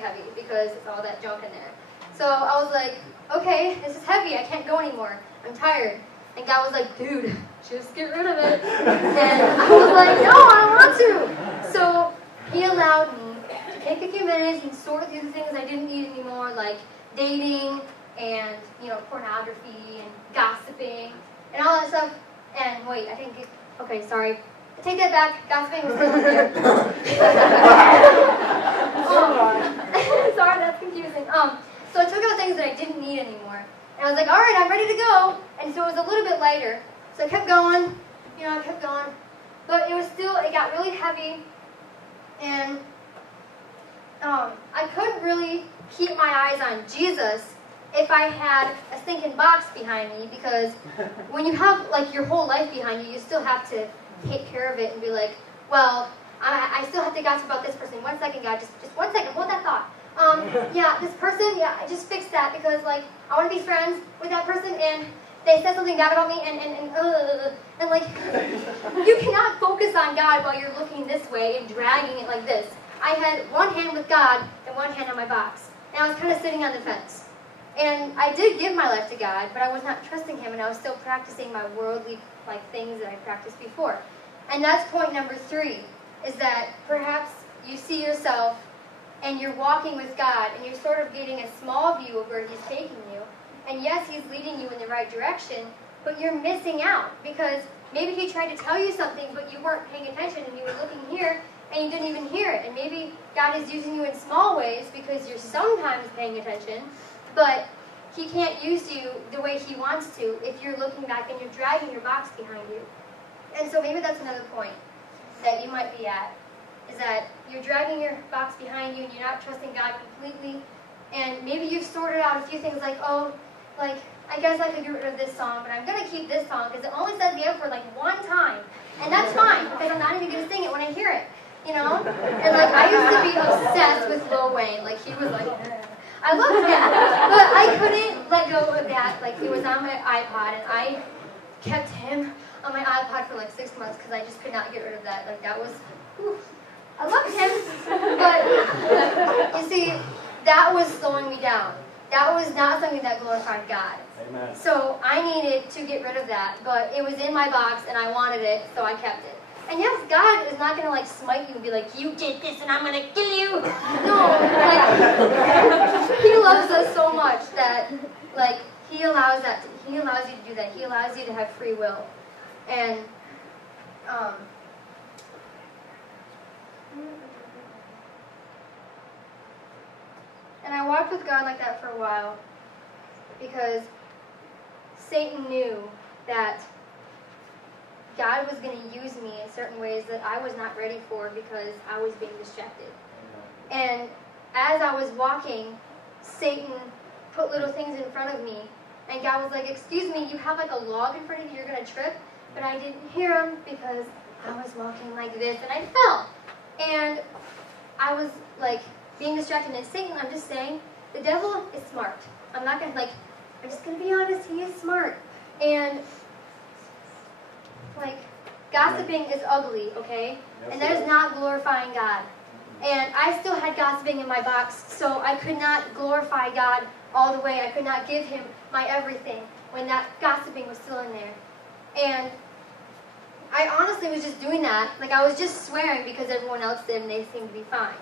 heavy because it's all that junk in there. So I was like, okay, this is heavy. I can't go anymore. I'm tired. And God was like, dude, just get rid of it. And I was like, no, I don't want to. So he allowed me to take a few minutes and sort through the things I didn't need anymore, like dating and, pornography and gossiping and all that stuff. And wait, I think, okay, sorry. I take that back. Gossiping was still in there. Sorry, that's confusing. So I took out things that I didn't need anymore. And I was like, all right, I'm ready to go. And so it was a little bit lighter. So I kept going. I kept going. But it got really heavy. And I couldn't really keep my eyes on Jesus if I had a stinking box behind me, because when you have your whole life behind you, you still have to take care of it and be like, well, I still have to gossip about this person. 1 second, God, just 1 second, hold that thought. Yeah, this person, yeah, I just fixed that because I want to be friends with that person, and they said something bad about me, and you cannot focus on God while you're looking this way and dragging it like this. I had one hand with God and one hand on my box, and I was kind of sitting on the fence. And I did give my life to God, but I was not trusting Him, and I was still practicing my worldly things that I practiced before. And that's point number 3, is that perhaps you see yourself and you're walking with God, and you're sort of getting a small view of where He's taking you. And yes, He's leading you in the right direction, but you're missing out because maybe He tried to tell you something, but you weren't paying attention, and you were looking here, and you didn't even hear it. And maybe God is using you in small ways because you're sometimes paying attention, but He can't use you the way He wants to if you're looking back and you're dragging your box behind you. And so maybe that's another point that you might be at, is that you're dragging your box behind you and you're not trusting God completely. And maybe you've sorted out a few things I guess I could get rid of this song, but I'm going to keep this song because it only says the F word 1 time. And that's fine because I'm not even going to sing it when I hear it, And I used to be obsessed with Lil Wayne. He was I loved that, but I couldn't let go of that. It was on my iPod, and I kept him on my iPod for 6 months because I just could not get rid of that. That was, whew. I loved him, but you see, that was slowing me down. That was not something that glorified God. Amen. So I needed to get rid of that, but it was in my box, and I wanted it, so I kept it. And yes, God is not going to smite you and be like, you did this and I'm going to kill you. No, He loves us so much that He allows you to do that. He allows you to have free will. And I walked with God like that for a while because Satan knew that God was going to use me in certain ways that I was not ready for because I was being distracted. And as I was walking, Satan put little things in front of me. And God was like, excuse me, you have a log in front of you, you're going to trip. But I didn't hear him because I was walking like this and I fell. And I was being distracted. And Satan, I'm just saying, the devil is smart. I'm not going to I'm just going to be honest, he is smart. And gossiping is ugly, okay? And that is not glorifying God. And I still had gossiping in my box, so I could not glorify God all the way. I could not give Him my everything when that gossiping was still in there. And I honestly was just doing that. I was just swearing because everyone else did and they seemed to be fine.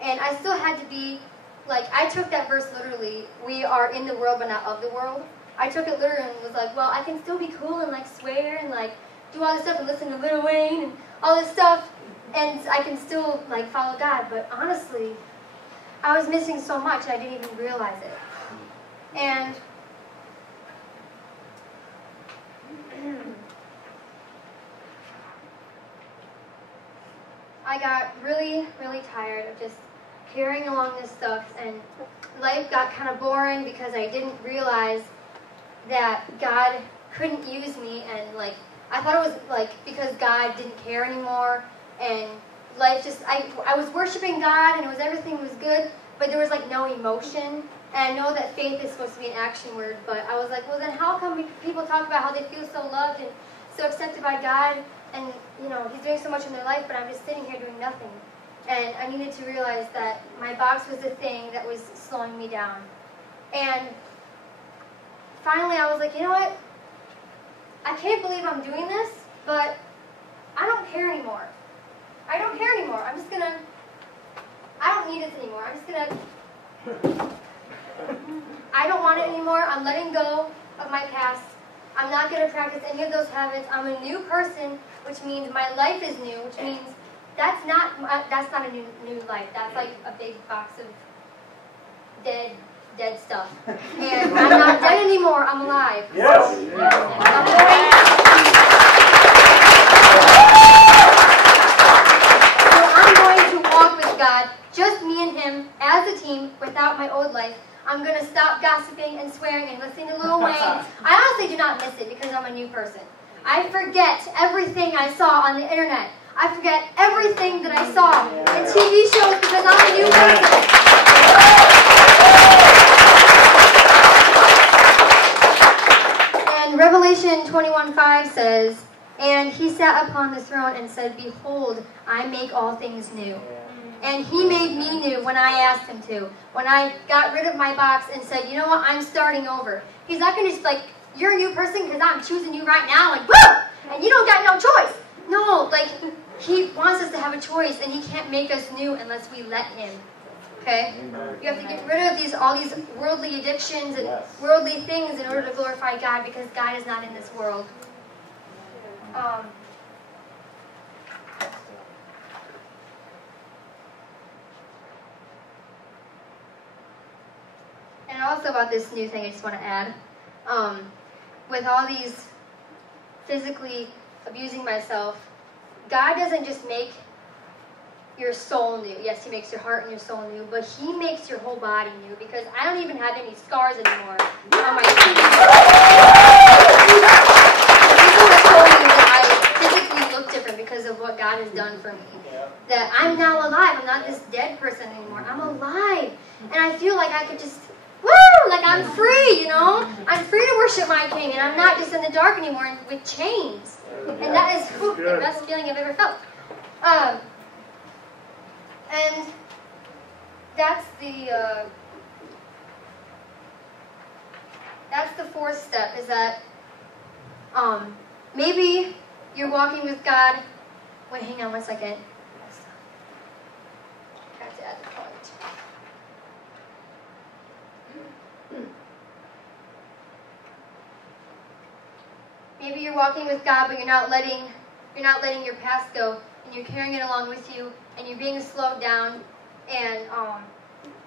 And I still had to be, I took that verse literally, we are in the world but not of the world. I took it literally and was well, I can still be cool and swear and do all this stuff and listen to Lil Wayne and all this stuff, and I can still follow God. But honestly, I was missing so much I didn't even realize it. And I got really, really tired of just carrying along this stuff, and life got kind of boring because I didn't realize that God couldn't use me, and I thought it was because God didn't care anymore, and life just, I was worshiping God and everything was good, but there was no emotion. And I know that faith is supposed to be an action word, but I was well then how come people talk about how they feel so loved and so accepted by God, and He's doing so much in their life, but I'm just sitting here doing nothing. And I needed to realize that my box was the thing that was slowing me down. And finally I was like, you know what? I can't believe I'm doing this, but I don't care anymore. I don't care anymore. I'm just going to, I don't need this anymore. I'm just going to, I don't want it anymore. I'm letting go of my past. I'm not going to practice any of those habits. I'm a new person, which means my life is new, which means that's not a new life. That's like a big box of dead stuff. And I'm not dead anymore. I'm alive. Yes. So I'm going to walk with God, just me and Him, as a team, without my old life. I'm going to stop gossiping and swearing and listening to Lil Wayne. I honestly do not miss it because I'm a new person. I forget everything I saw on the internet. I forget everything that I saw in TV shows because I'm a new person. And Revelation 21:5 says, "And He sat upon the throne and said, Behold, I make all things new." And He made me new when I asked Him to. When I got rid of my box and said, you know what, I'm starting over. He's not going to just like, you're a new person because I'm choosing you right now, and woo! And you don't got no choice. No, like, He wants us to have a choice, and He can't make us new unless we let Him. Okay? You have to get rid of all these worldly addictions and worldly things in order to glorify God, because God is not in this world. And also about this new thing I just want to add. With all these physically abusing myself, God doesn't just make your soul new. Yes, He makes your heart and your soul new, but He makes your whole body new, because I don't even have any scars anymore on my feet. People have told me that I physically look different because of what God has done for me. That I'm now alive. I'm not this dead person anymore. I'm alive. And I feel like I could just, woo, like I'm free, you know? I'm free to worship my King, and I'm not just in the dark anymore with chains. And that is the best feeling I've ever felt. And that's the fourth step, is that maybe you're walking with God. Wait, hang on one second. I have to add the point. Maybe you're walking with God, but you're not letting your past go, and you're carrying it along with you, and you're being slowed down. And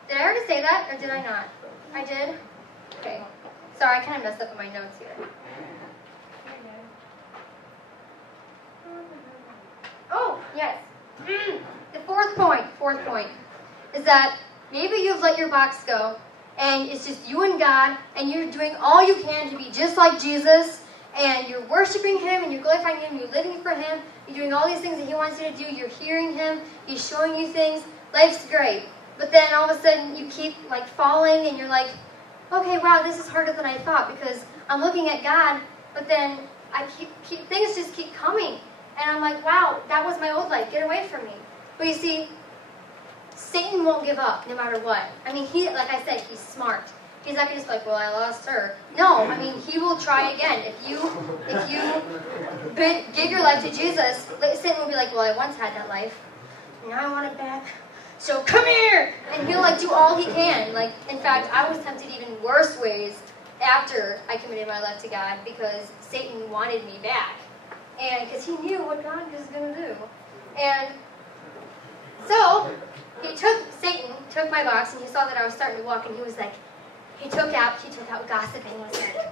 did I already say that, or did I not? I did? Okay. Sorry, I kind of messed up in my notes here. Oh, yes. The fourth point is that maybe you've let your box go, and it's just you and God, and you're doing all you can to be just like Jesus, and you're worshiping Him, and you're glorifying Him, you're living for Him, you're doing all these things that He wants you to do, you're hearing Him, He's showing you things, life's great. But then all of a sudden you keep like falling, and you're like, okay, wow, this is harder than I thought, because I'm looking at God, but then things just keep coming. And I'm like, wow, that was my old life, get away from me. But you see, Satan won't give up no matter what. I mean, like I said, he's smart. He's not going to just be like, well, I lost her. No, I mean, he will try again. If you give your life to Jesus, Satan will be like, well, I once had that life. Now I want it back. So come here! And he'll like do all he can. Like, in fact, I was tempted even worse ways after I committed my life to God, because Satan wanted me back. And because he knew what God was going to do. And so Satan took my box, and he saw that I was starting to walk, and he was like, he took out gossiping. He was like,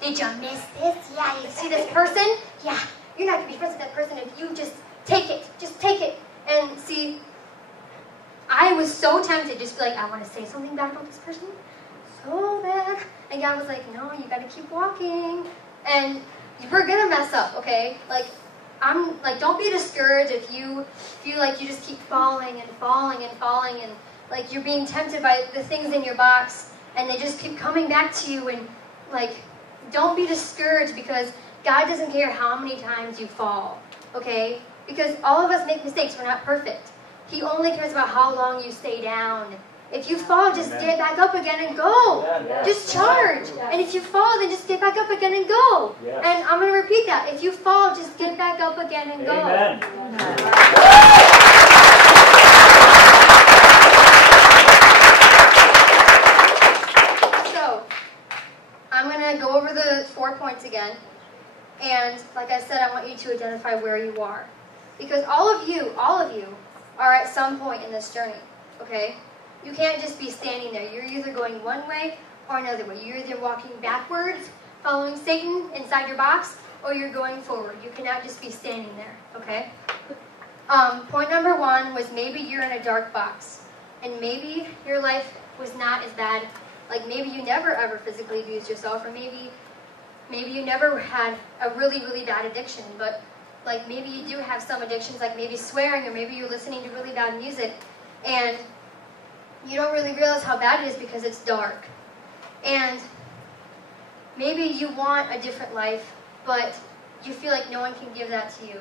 did you miss this? Yeah, you see this person? Yeah, you're not going to be friends with that person if you just take it. Just take it. And see, I was so tempted just to be like, I want to say something bad about this person so bad. And God was like, no, you got to keep walking. And we're going to mess up, okay? Like, don't be discouraged if you feel like you just keep falling and falling and falling, and like you're being tempted by the things in your box, and they just keep coming back to you. And like, don't be discouraged, because God doesn't care how many times you fall, okay? Because all of us make mistakes. We're not perfect. He only cares about how long you stay down. If you fall, just get back up again and go. Just charge. And if you fall, then just get back up again and go. And I'm going to repeat that. If you fall, just get back up again and go. Amen. So, I'm going to go over the 4 points again. And like I said, I want you to identify where you are. Because all of you are at some point in this journey. Okay? You can't just be standing there. You're either going one way or another way. You're either walking backwards, following Satan inside your box, or you're going forward. You cannot just be standing there, okay? Point number 1 was maybe you're in a dark box. And maybe your life was not as bad. Like maybe you never ever physically abused yourself, or maybe you never had a really, really bad addiction. But like maybe you do have some addictions, like maybe swearing, or maybe you're listening to really bad music. And you don't really realize how bad it is because it's dark. And maybe you want a different life, but you feel like no one can give that to you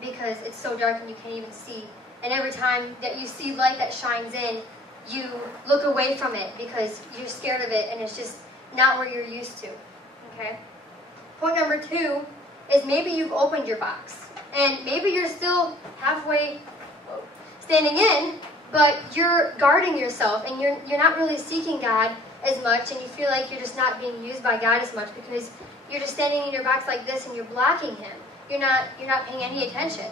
because it's so dark and you can't even see. And every time that you see light that shines in, you look away from it because you're scared of it and it's just not where you're used to. Okay? Point number 2 is maybe you've opened your box. And maybe you're still halfway standing in, but you're guarding yourself and you're not really seeking God as much, and you feel like you're just not being used by God as much because you're just standing in your box like this and you're blocking Him. You're not paying any attention.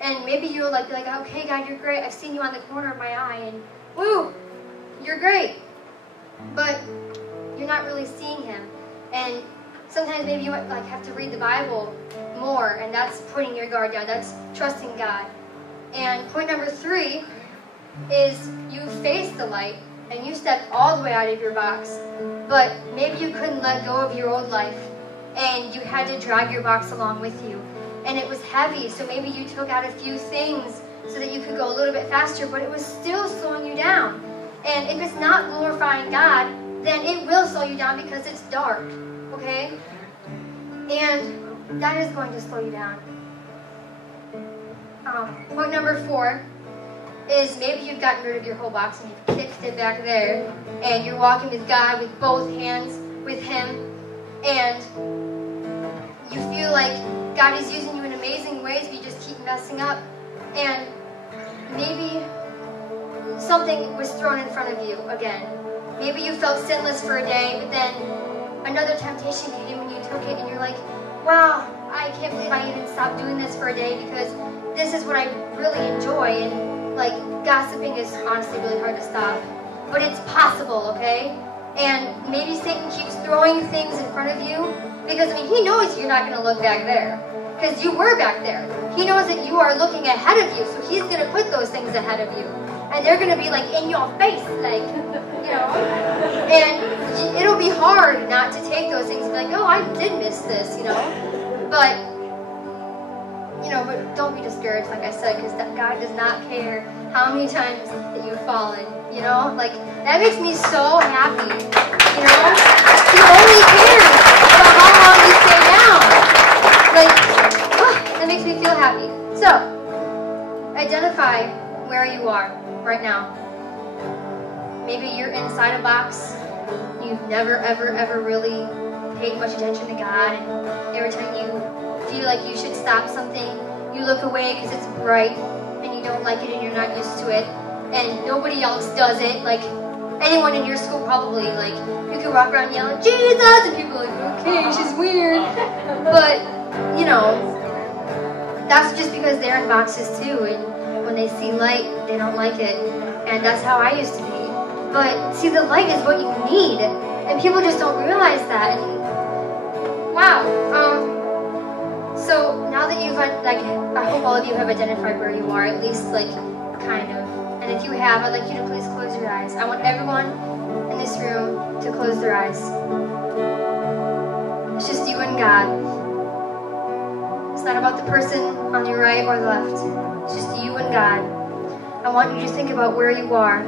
And maybe you'll be like, okay, God, you're great. I've seen you on the corner of my eye, and woo, you're great. But you're not really seeing Him. And sometimes maybe you have to read the Bible more, and that's putting your guard down. That's trusting God. And point number 3 is you faced the light and you stepped all the way out of your box, but maybe you couldn't let go of your old life and you had to drag your box along with you, and it was heavy, so maybe you took out a few things so that you could go a little bit faster, but it was still slowing you down. And if it's not glorifying God, then it will slow you down because it's dark, okay? And that is going to slow you down. Point number 4 is maybe you've gotten rid of your whole box and you've kicked it back there, and you're walking with God with both hands with Him, and you feel like God is using you in amazing ways, but you just keep messing up. And maybe something was thrown in front of you again. Maybe you felt sinless for a day, but then another temptation came and you took it and you're like, wow, I can't believe I even stopped doing this for a day because this is what I really enjoy. And like, gossiping is honestly really hard to stop, but it's possible, okay? And maybe Satan keeps throwing things in front of you because, I mean, he knows you're not going to look back there because you were back there. He knows that you are looking ahead of you, so he's going to put those things ahead of you. And they're going to be like in your face, like, you know. And it'll be hard not to take those things and be like, oh, I did miss this, you know. But, you know, but don't be discouraged, like I said, because God does not care how many times that you've fallen, you know. Like, that makes me so happy, you know. He only cares about how long you stay down. Like, that makes me feel happy. So, identify where you are right now. Maybe you're inside a box. You've never, ever, ever really paid much attention to God, and every time you feel like you should stop something, you look away because it's bright, and you don't like it, and you're not used to it, and nobody else does it. Like, anyone in your school probably, like, you could walk around yelling, Jesus, and people are like, okay, she's weird. But, you know, that's just because they're in boxes too, and when they see light, they don't like it. And that's how I used to be. But see, the light is what you need, and people just don't realize that. And wow. So now that you've, like, I hope all of you have identified where you are, at least, like, kind of. And if you have, I'd like you to please close your eyes. I want everyone in this room to close their eyes. It's just you and God. It's not about the person on your right or the left. It's just you and God. I want you to think about where you are.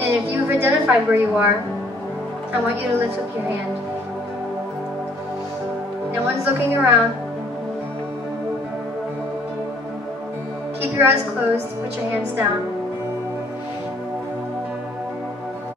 And if you've identified where you are, I want you to lift up your hand. No one's looking around. Keep your eyes closed, put your hands down.